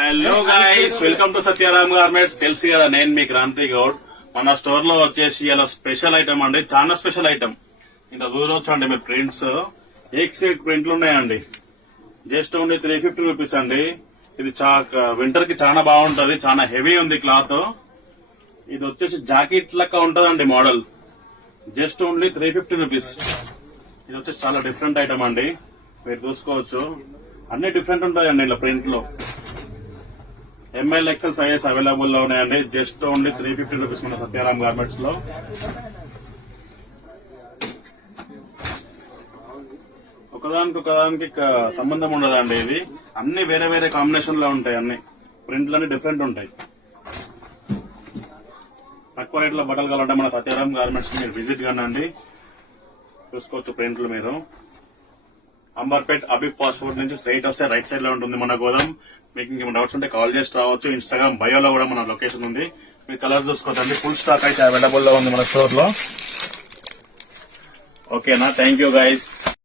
Hello guys, welcome to Satyaram garments. తెలుసు కదా, నేను మీ క్రాంతి గౌడ్. మన స్టోర్ లో వచ్చేసి ఇలా స్పెషల్ ఐటమ్ అండి, చాలా స్పెషల్ ఐటమ్. ఇంకా చూడవచ్చు అండి మీరు, ప్రింట్స్ ఏక్ ప్రింట్లు ఉన్నాయండి. జస్ట్ ఓన్లీ 350 రూపీస్ అండి. ఇది వింటర్ కి చాలా బాగుంటది, చాలా హెవీ ఉంది క్లాత్. ఇది వచ్చేసి జాకెట్ లెక్క ఉంటదండి మోడల్. Just only 350 rupees. ఇది వచ్చేసి చాలా డిఫరెంట్ ఐటమ్ అండి, మీరు చూసుకోవచ్చు. అన్ని డిఫరెంట్ ఉంటాయండి ఇలా ప్రింట్ లో. ఎంఎల్ ఎక్సెల్ సైజెస్ అవైలబుల్ లో ఉన్నాయండి. జస్ట్ ఓన్లీ 350 రూపీస్ మన సత్యారామ్ గార్మెంట్స్ లో. ఒకదానికి సంబంధం ఉండదండి. ఇది అన్ని వేరే వేరే కాంబినేషన్ లో ఉంటాయి. అన్ని ప్రింట్లు అన్ని డిఫరెంట్ ఉంటాయి. తక్కువ రేట్ లో బట్టలు కావాలంటే మన సత్యారామ్ గార్మెంట్స్ కి మీరు విజిట్ కానండి, చూసుకోవచ్చు ప్రింట్లు మీరు. అంబర్పేట్ అబిబ్ ఫాస్ట్ ఫుడ్ నుంచి స్ట్రైట్ వస్తే రైట్ సైడ్ లో ఉంటుంది మన గోదాం. మీకు ఇంకేమైనా డౌట్స్ ఉంటే కాల్ చేసి రావచ్చు. ఇన్స్టాగ్రామ్ బయోలో కూడా మన లొకేషన్ ఉంది, మీరు కలర్ చూసుకోవచ్చండి. ఫుల్ స్టాక్ అయితే అవైలబుల్ లో ఉంది మన స్టోర్ లో. ఓకేనా, థ్యాంక్ యూ గైస్.